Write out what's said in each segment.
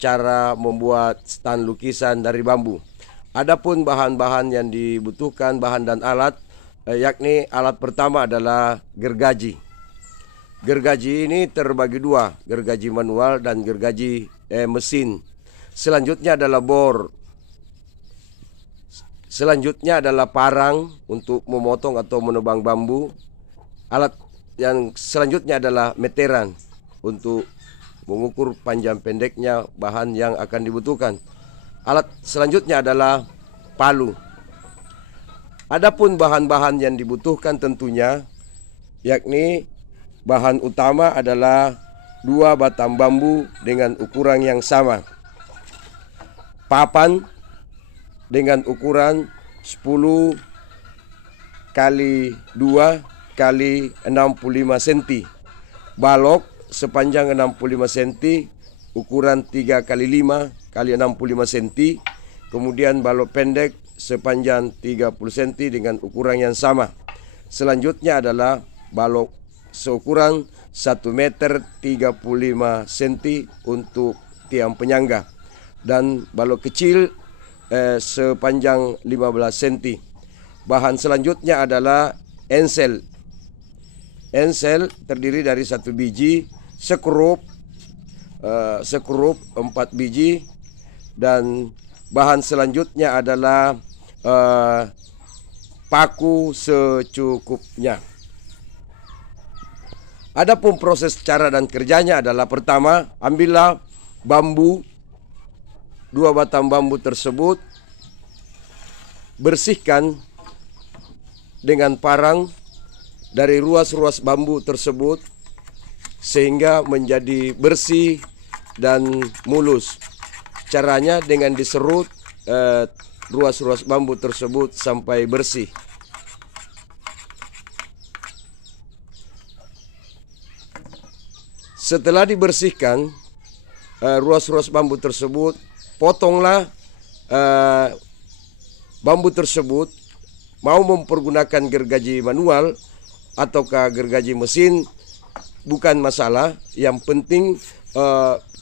cara membuat stand lukisan dari bambu. Adapun bahan-bahan yang dibutuhkan, bahan dan alat, yakni alat pertama adalah gergaji. Gergaji ini terbagi dua, gergaji manual dan gergaji mesin. Selanjutnya adalah bor. Selanjutnya adalah parang untuk memotong atau menebang bambu. Alat yang selanjutnya adalah meteran untuk mengukur panjang pendeknya bahan yang akan dibutuhkan. Alat selanjutnya adalah palu. Adapun bahan-bahan yang dibutuhkan tentunya yakni bahan utama adalah 2 batang bambu dengan ukuran yang sama. Papan dengan ukuran 10 kali 2 kali 65 cm. Balok sepanjang 65 cm, ukuran 3 kali 5 kali 65 cm. Kemudian balok pendek sepanjang 30 cm dengan ukuran yang sama. Selanjutnya adalah balok seukuran 1 meter 35 cm untuk tiang penyangga. Dan balok kecil sepanjang 15 cm. Bahan selanjutnya adalah ensel. Ensel terdiri dari 1 biji, sekrup 4 biji, dan bahan selanjutnya adalah paku secukupnya. Adapun proses cara dan kerjanya adalah pertama, ambillah bambu, 2 batang bambu tersebut, bersihkan dengan parang dari ruas-ruas bambu tersebut sehingga menjadi bersih dan mulus. Caranya dengan diserut ruas-ruas bambu tersebut sampai bersih. Setelah dibersihkan ruas-ruas bambu tersebut, potonglah bambu tersebut. Mau mempergunakan gergaji manual ataukah gergaji mesin bukan masalah. Yang penting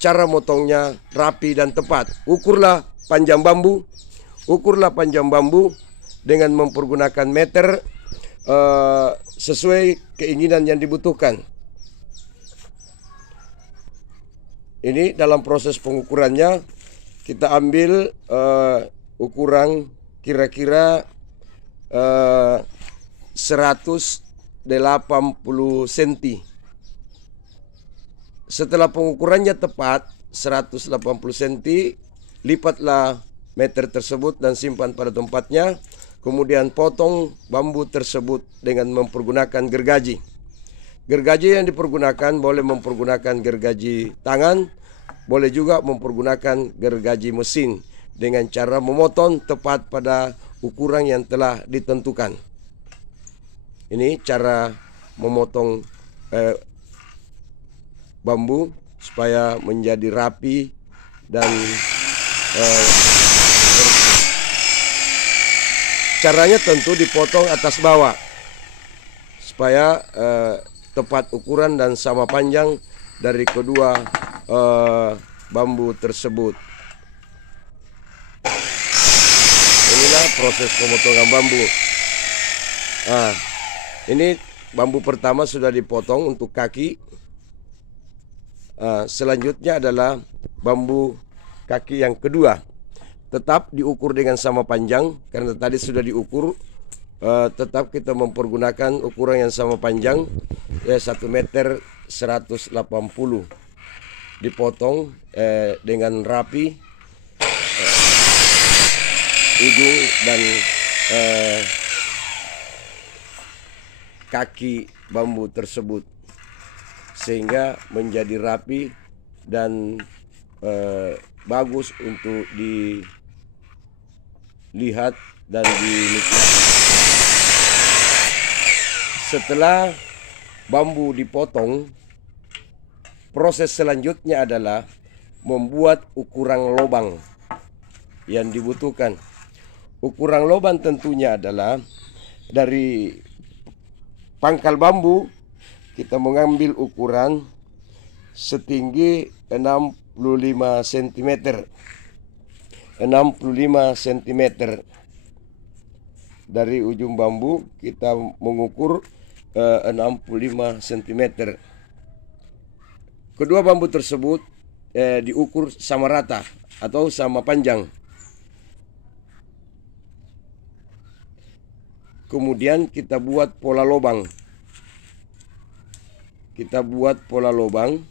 cara motongnya rapi dan tepat. Ukurlah panjang bambu dengan mempergunakan meter sesuai keinginan yang dibutuhkan. Ini dalam proses pengukurannya kita ambil ukuran kira-kira 180 cm. Setelah pengukurannya tepat 180 cm, lipatlah meter tersebut dan simpan pada tempatnya. Kemudian potong bambu tersebut dengan mempergunakan gergaji. Gergaji yang dipergunakan boleh mempergunakan gergaji tangan, boleh juga mempergunakan gergaji mesin dengan cara memotong tepat pada ukuran yang telah ditentukan. Ini cara memotong bambu supaya menjadi rapi dan caranya tentu dipotong atas bawah supaya tepat ukuran dan sama panjang dari kedua bambu tersebut. Inilah proses pemotongan bambu. Ini bambu pertama sudah dipotong untuk kaki. Selanjutnya adalah bambu kaki yang kedua. Tetap diukur dengan sama panjang karena tadi sudah diukur. Tetap kita mempergunakan ukuran yang sama panjang, 1 meter 180. Dipotong dengan rapi ujung dan kaki bambu tersebut sehingga menjadi rapi dan bagus untuk dilihat dan dinikmati. Setelah bambu dipotong, proses selanjutnya adalah membuat ukuran lubang yang dibutuhkan. Ukuran lubang tentunya adalah dari pangkal bambu kita mengambil ukuran setinggi 65 cm. 65 cm. Dari ujung bambu kita mengukur 65 cm. Kedua bambu tersebut diukur sama rata atau sama panjang. Kemudian kita buat pola lubang. Kita buat pola lubang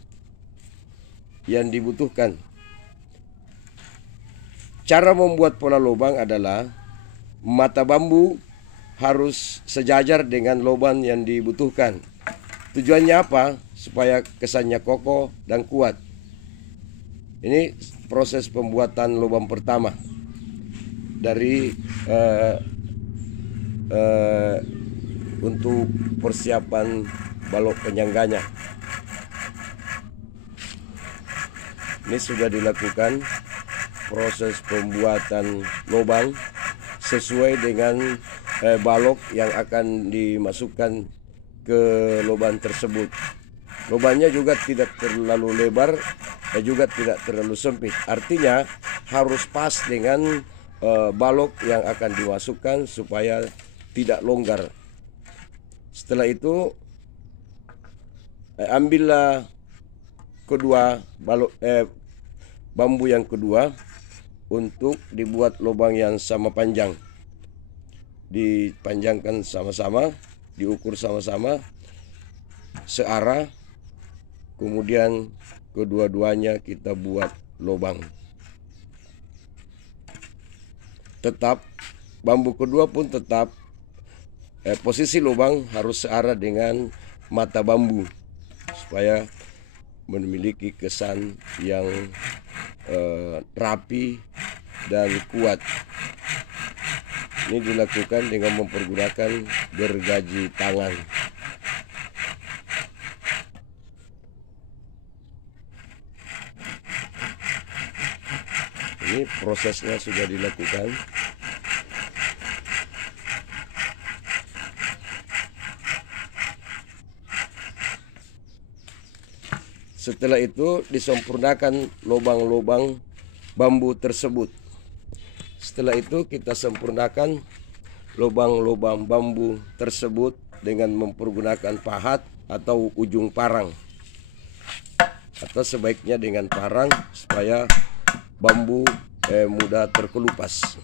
yang dibutuhkan. Cara membuat pola lubang adalah mata bambu harus sejajar dengan lubang yang dibutuhkan. Tujuannya apa? Supaya kesannya kokoh dan kuat. Ini proses pembuatan lubang pertama dari untuk persiapan balok penyangganya. Ini sudah dilakukan proses pembuatan lubang sesuai dengan balok yang akan dimasukkan ke lubang tersebut. Lubangnya juga tidak terlalu lebar dan juga tidak terlalu sempit. Artinya harus pas dengan balok yang akan dimasukkan supaya tidak longgar. Setelah itu ambillah kedua bambu yang kedua untuk dibuat lubang yang sama panjang. Dipanjangkan sama-sama, diukur sama-sama searah, kemudian kedua-duanya kita buat lubang. Tetap bambu kedua pun tetap posisi lubang harus searah dengan mata bambu supaya memiliki kesan yang rapi dan kuat. Ini dilakukan dengan mempergunakan gergaji tangan. Ini prosesnya sudah dilakukan. Setelah itu disempurnakan lubang-lubang bambu tersebut. Setelah itu kita sempurnakan lubang-lubang bambu tersebut dengan mempergunakan pahat atau ujung parang. Atau sebaiknya dengan parang supaya bambu mudah terkelupas.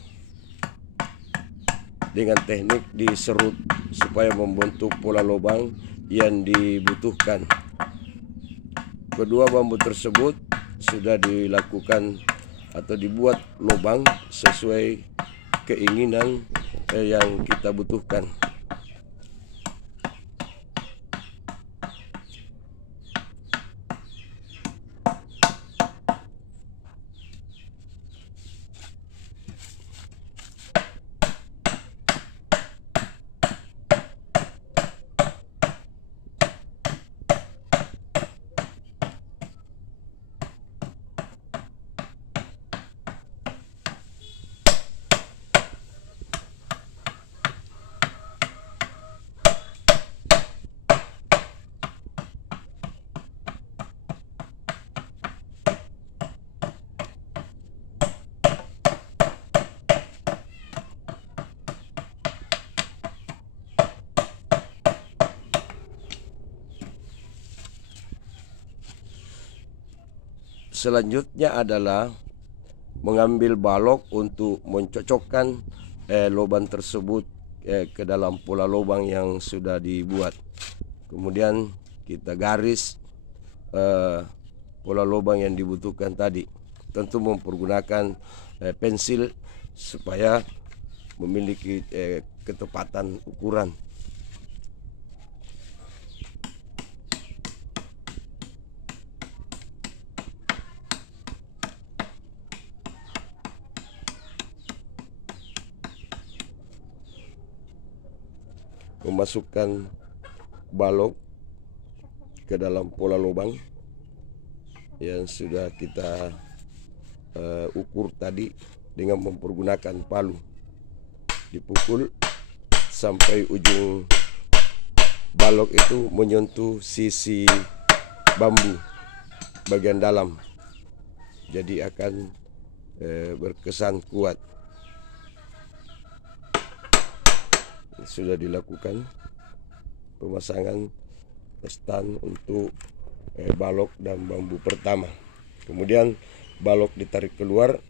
Dengan teknik diserut supaya membentuk pola lubang yang dibutuhkan. Kedua bambu tersebut sudah dilakukan atau dibuat lubang sesuai keinginan yang kita butuhkan. Selanjutnya adalah mengambil balok untuk mencocokkan lubang tersebut ke dalam pola lubang yang sudah dibuat. Kemudian kita garis pola lubang yang dibutuhkan tadi. Tentu mempergunakan pensil supaya memiliki ketepatan ukuran. Memasukkan balok ke dalam pola lubang yang sudah kita ukur tadi dengan mempergunakan palu. Dipukul sampai ujung balok itu menyentuh sisi bambu. bagian dalam, jadi akan berkesan kuat. Sudah dilakukan pemasangan stand untuk balok dan bambu pertama. Kemudian balok ditarik keluar,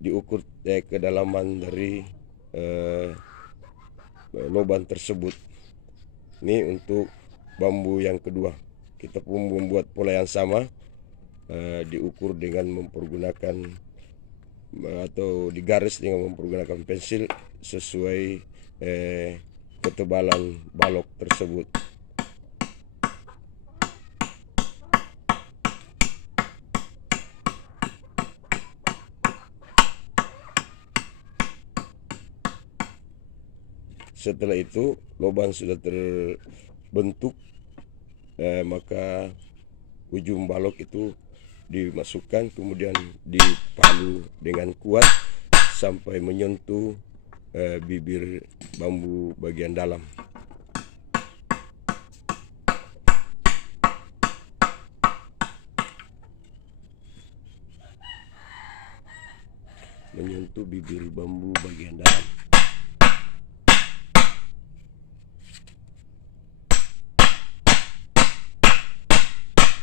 diukur kedalaman dari lubang tersebut. Ini untuk bambu yang kedua. Kita pun membuat pola yang sama, diukur dengan mempergunakan atau digaris dengan mempergunakan pensil sesuai ketebalan balok tersebut. Setelah itu lubang sudah terbentuk, maka ujung balok itu dimasukkan, kemudian dipalu dengan kuat sampai menyentuh bibir bambu bagian dalam. Menyentuh bibir bambu bagian dalam.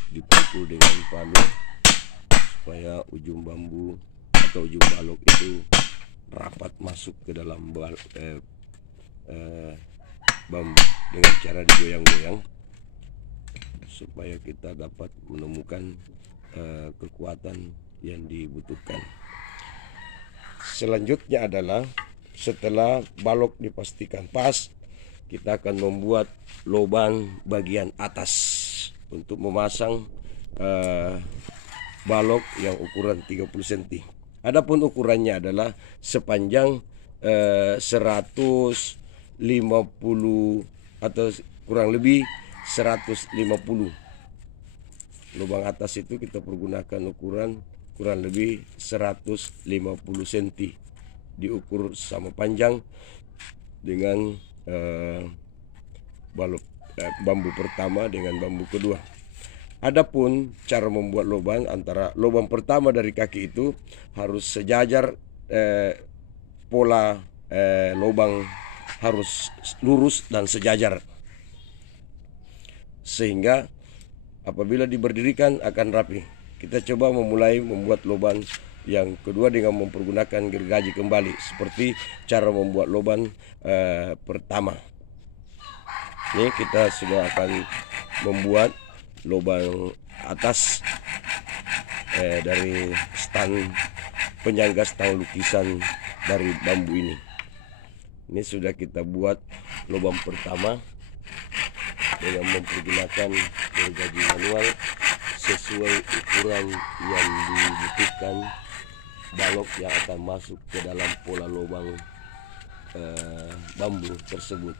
Dipukul dengan palu supaya ujung bambu atau ujung balok itu rapat masuk ke dalam bambu dengan cara digoyang-goyang supaya kita dapat menemukan kekuatan yang dibutuhkan. Selanjutnya adalah setelah balok dipastikan pas, kita akan membuat lubang bagian atas untuk memasang balok yang ukuran 30 cm. Adapun ukurannya adalah sepanjang 150 atau kurang lebih 150. Lubang atas itu kita pergunakan ukuran kurang lebih 150 cm, diukur sama panjang dengan balok bambu pertama dengan bambu kedua. Adapun cara membuat lubang, antara lubang pertama dari kaki itu harus sejajar, pola lubang harus lurus dan sejajar, sehingga apabila diberdirikan akan rapi. Kita coba memulai membuat lubang yang kedua dengan mempergunakan gergaji kembali, seperti cara membuat lubang pertama. Ini kita sudah akan membuat lubang atas dari stand penyangga stang lukisan dari bambu ini. Ini sudah kita buat lubang pertama dengan mempergunakan gergaji manual sesuai ukuran yang dibutuhkan balok yang akan masuk ke dalam pola lubang bambu tersebut.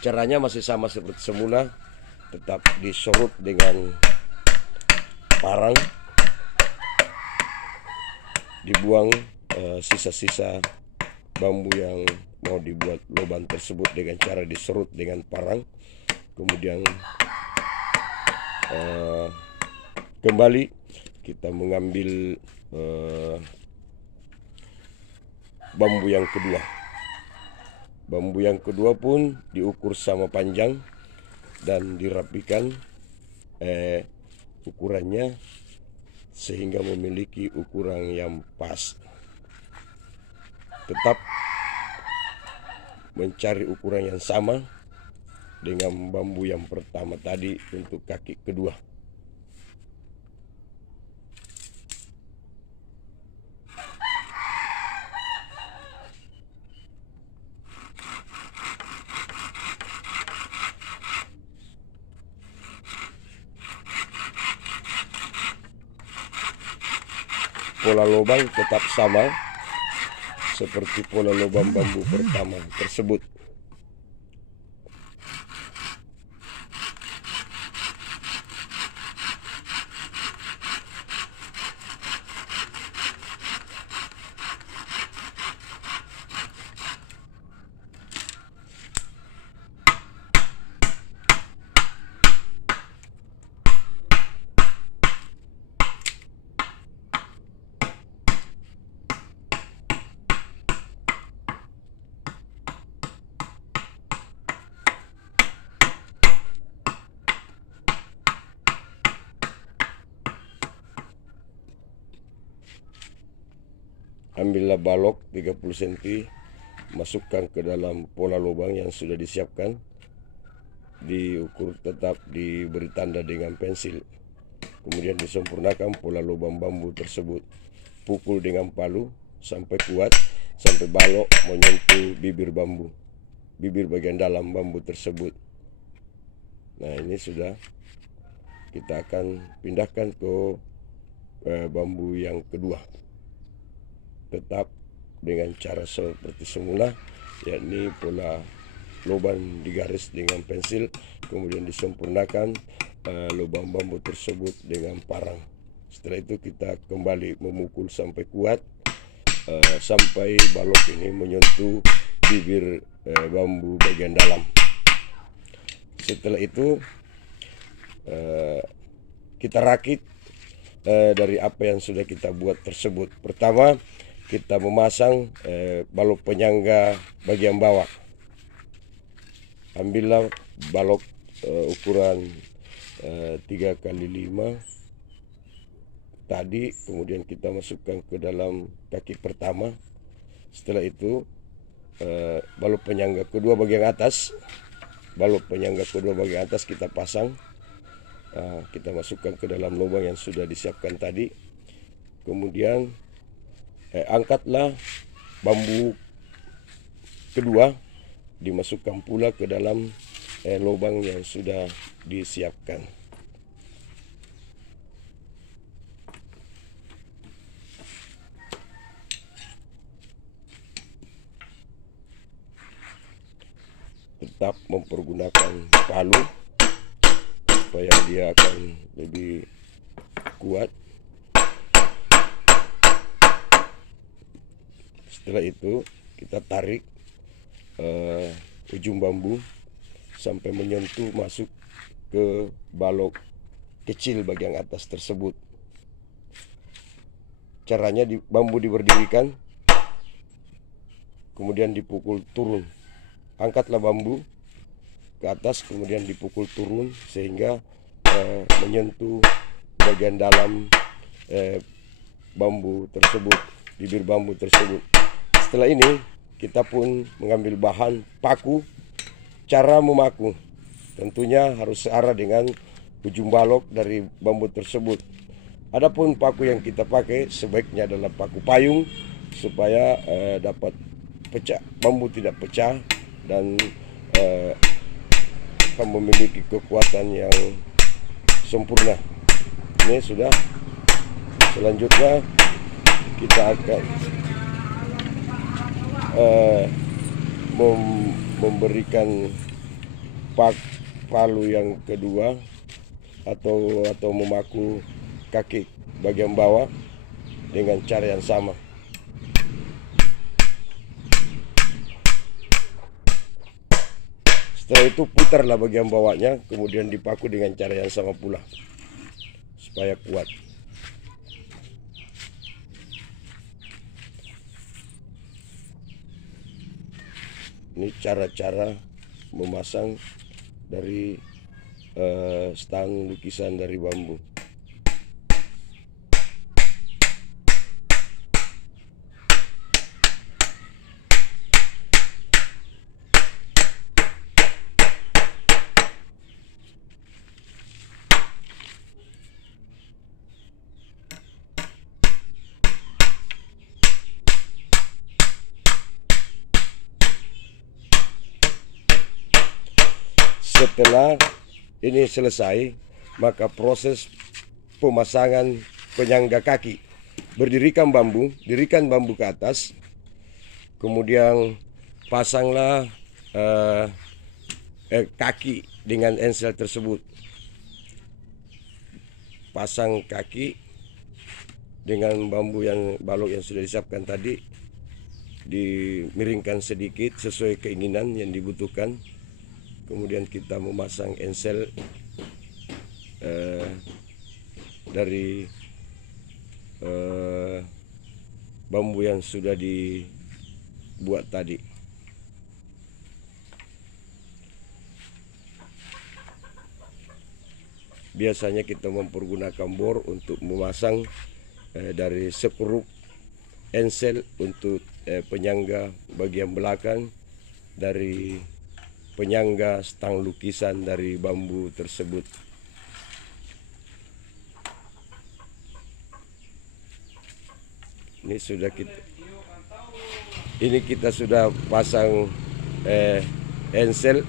Caranya masih sama seperti semula, tetap disorot dengan parang, dibuang sisa-sisa bambu yang mau dibuat lubang tersebut dengan cara diserut dengan parang. Kemudian kembali kita mengambil bambu yang kedua. Bambu yang kedua pun diukur sama panjang dan dirapikan ukurannya sehingga memiliki ukuran yang pas. Tetap mencari ukuran yang sama dengan bambu yang pertama tadi untuk kaki kedua. Pola lubang tetap sama seperti pola lubang bambu pertama tersebut. ambillah balok 30 cm, masukkan ke dalam pola lubang yang sudah disiapkan, diukur tetap, diberi tanda dengan pensil. Kemudian disempurnakan pola lubang bambu tersebut. Pukul dengan palu sampai kuat, sampai balok menyentuh bibir bambu, bibir bagian dalam bambu tersebut. Nah, ini sudah. Kita akan pindahkan ke bambu yang kedua. Tetap dengan cara seperti semula, yakni pola lubang digaris dengan pensil, kemudian disempurnakan lubang bambu tersebut dengan parang. Setelah itu kita kembali memukul sampai kuat, sampai balok ini menyentuh bibir bambu bagian dalam. Setelah itu kita rakit dari apa yang sudah kita buat tersebut. Pertama, kita memasang balok penyangga bagian bawah. Ambillah balok ukuran 3x5 tadi, kemudian kita masukkan ke dalam kaki pertama. Setelah itu balok penyangga kedua bagian atas, kita pasang. Kita masukkan ke dalam lubang yang sudah disiapkan tadi. Kemudian angkatlah bambu kedua, dimasukkan pula ke dalam lubang yang sudah disiapkan. Tetap mempergunakan palu supaya dia akan lebih kuat. Setelah itu kita tarik ujung bambu sampai menyentuh masuk ke balok kecil bagian atas tersebut. Caranya bambu diberdirikan, kemudian dipukul turun. Angkatlah bambu ke atas, kemudian dipukul turun sehingga menyentuh bagian dalam bambu tersebut, bibir bambu tersebut. Setelah ini kita pun mengambil bahan paku. Cara memaku tentunya harus searah dengan ujung balok dari bambu tersebut. Adapun paku yang kita pakai sebaiknya adalah paku payung supaya dapat pecah, bambu tidak pecah dan akan memiliki kekuatan yang sempurna. Ini sudah. Selanjutnya kita akan memberikan palu yang kedua atau memaku kaki bagian bawah dengan cara yang sama. Setelah itu putarlah bagian bawahnya, kemudian dipaku dengan cara yang sama pula supaya kuat. Ini cara-cara memasang dari stang lukisan dari bambu. Setelah ini selesai, maka proses pemasangan penyangga kaki. Berdirikan bambu, dirikan bambu ke atas, kemudian pasanglah kaki dengan ensel tersebut. Pasang kaki dengan bambu balok yang sudah disiapkan tadi, dimiringkan sedikit sesuai keinginan yang dibutuhkan. Kemudian kita memasang ensel dari bambu yang sudah dibuat tadi. Biasanya kita mempergunakan bor untuk memasang dari sekrup ensel untuk penyangga bagian belakang dari penyangga stang lukisan dari bambu tersebut. Ini kita sudah pasang ensel.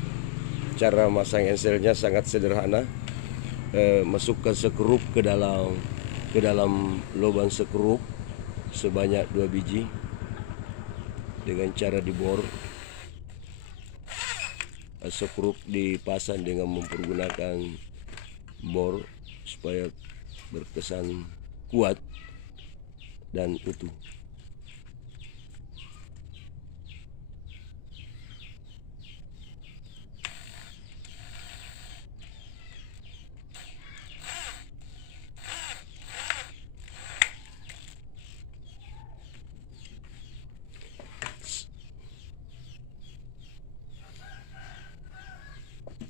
Cara masang enselnya sangat sederhana. Masukkan sekrup ke dalam lubang sekrup sebanyak 2 biji dengan cara dibor. Sekrup dipasang dengan mempergunakan bor supaya berkesan kuat dan utuh.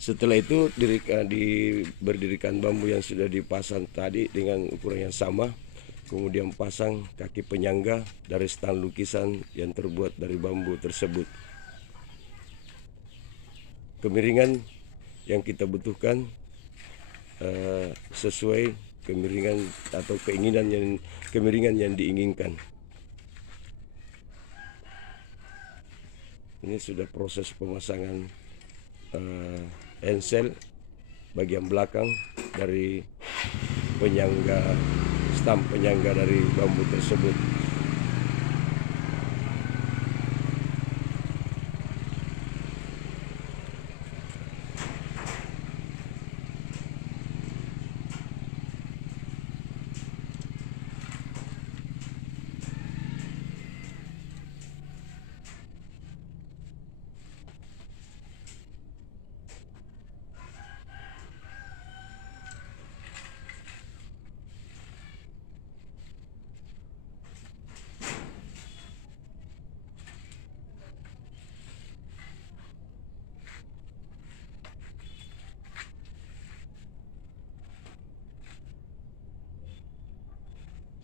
Setelah itu berdirikan bambu yang sudah dipasang tadi dengan ukuran yang sama. Kemudian pasang kaki penyangga dari stang lukisan yang terbuat dari bambu tersebut. Kemiringan yang kita butuhkan sesuai kemiringan atau kemiringan yang diinginkan. Ini sudah proses pemasangan ensel bagian belakang dari stam penyangga dari bambu tersebut.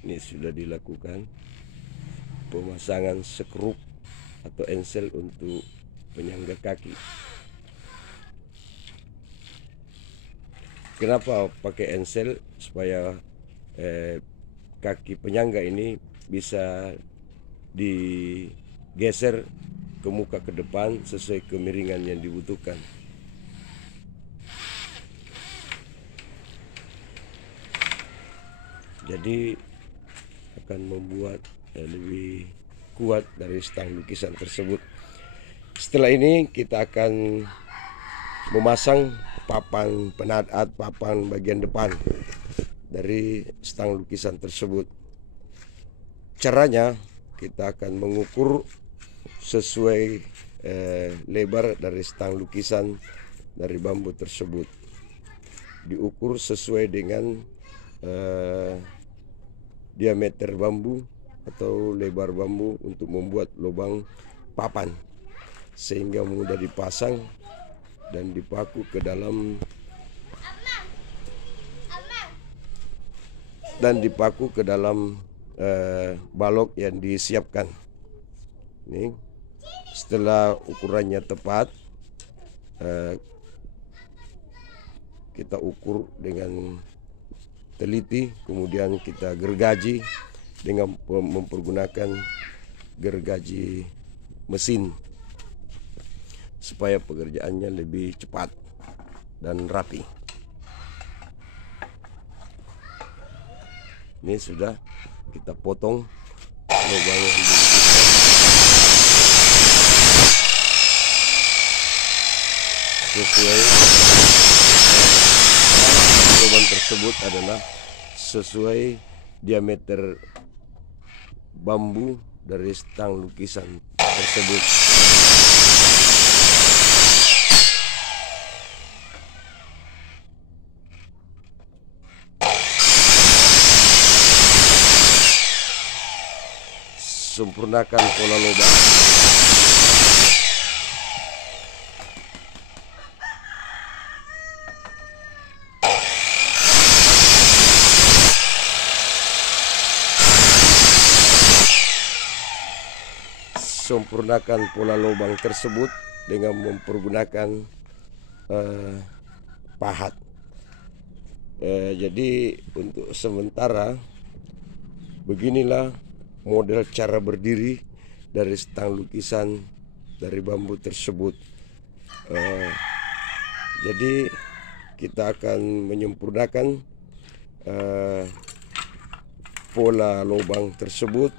Ini sudah dilakukan pemasangan sekrup atau ensel untuk penyangga kaki. Kenapa pakai ensel? Supaya kaki penyangga ini bisa digeser ke muka ke depan sesuai kemiringan yang dibutuhkan. Jadi akan membuat lebih kuat dari stang lukisan tersebut. Setelah ini kita akan memasang papan penaat, papan bagian depan dari stang lukisan tersebut. Caranya kita akan mengukur sesuai lebar dari stang lukisan dari bambu tersebut. Diukur sesuai dengan diameter bambu atau lebar bambu untuk membuat lubang papan, sehingga mudah dipasang dan dipaku ke dalam balok yang disiapkan. Ini setelah ukurannya tepat, kita ukur dengan teliti, kemudian kita gergaji dengan mempergunakan gergaji mesin supaya pekerjaannya lebih cepat dan rapi. Ini sudah kita potong lubang yang sesuai. Lubang tersebut adalah sesuai diameter bambu dari stang lukisan tersebut. Sempurnakan pola lubang. sempurnakan pola lubang tersebut dengan mempergunakan pahat. Jadi untuk sementara beginilah model cara berdiri dari stang lukisan dari bambu tersebut. Jadi kita akan menyempurnakan pola lubang tersebut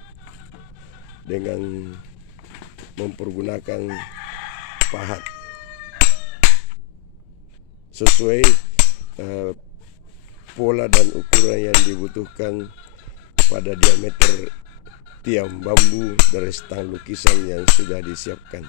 dengan mempergunakan pahat sesuai pola dan ukuran yang dibutuhkan pada diameter tiang bambu dari stang lukisan yang sudah disiapkan.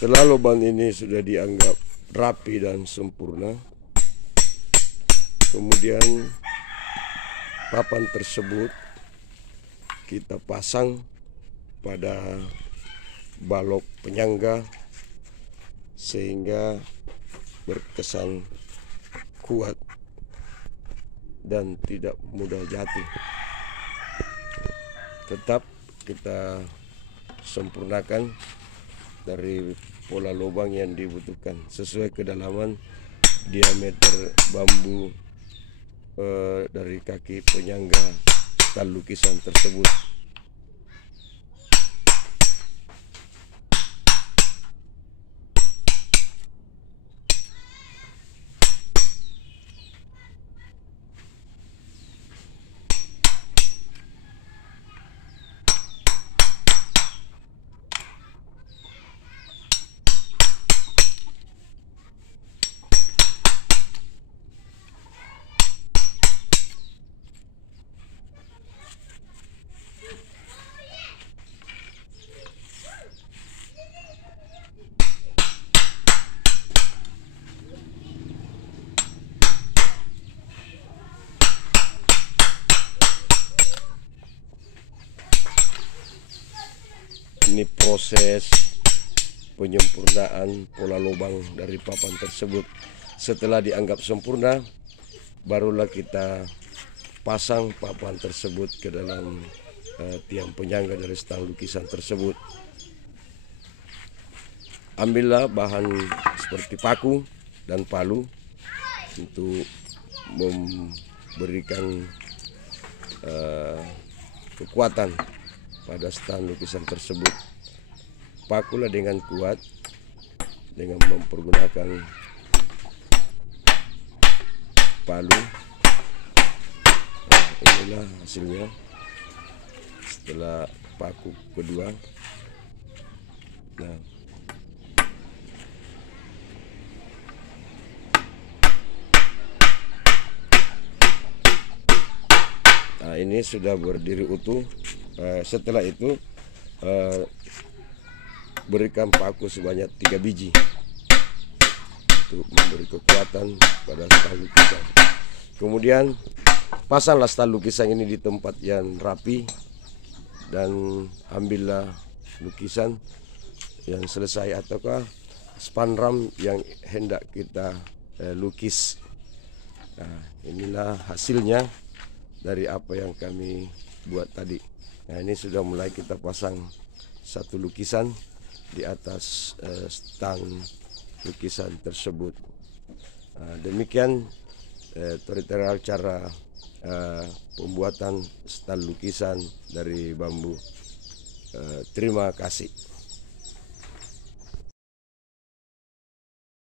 Setelah lubang ini sudah dianggap rapi dan sempurna, kemudian papan tersebut kita pasang pada balok penyangga sehingga berkesan kuat dan tidak mudah jatuh. Tetap kita sempurnakan dari pola lubang yang dibutuhkan sesuai kedalaman diameter bambu dari kaki penyangga stang lukisan tersebut. Ini proses penyempurnaan pola lubang dari papan tersebut. Setelah dianggap sempurna, barulah kita pasang papan tersebut ke dalam tiang penyangga dari stang lukisan tersebut. Ambillah bahan seperti paku dan palu untuk memberikan kekuatan pada stang lukisan tersebut. Pakulah dengan kuat dengan mempergunakan palu. Inilah hasilnya setelah paku kedua. Nah, ini sudah berdiri utuh. Setelah itu berikan paku sebanyak 3 biji untuk memberi kekuatan pada stang lukisan. Kemudian pasanglah stang lukisan ini di tempat yang rapi dan ambillah lukisan yang selesai ataukah spanram yang hendak kita lukis. Nah, inilah hasilnya dari apa yang kami buat tadi. Nah, ini sudah mulai kita pasang satu lukisan di atas stang lukisan tersebut. Demikian tutorial cara pembuatan stang lukisan dari bambu. Terima kasih.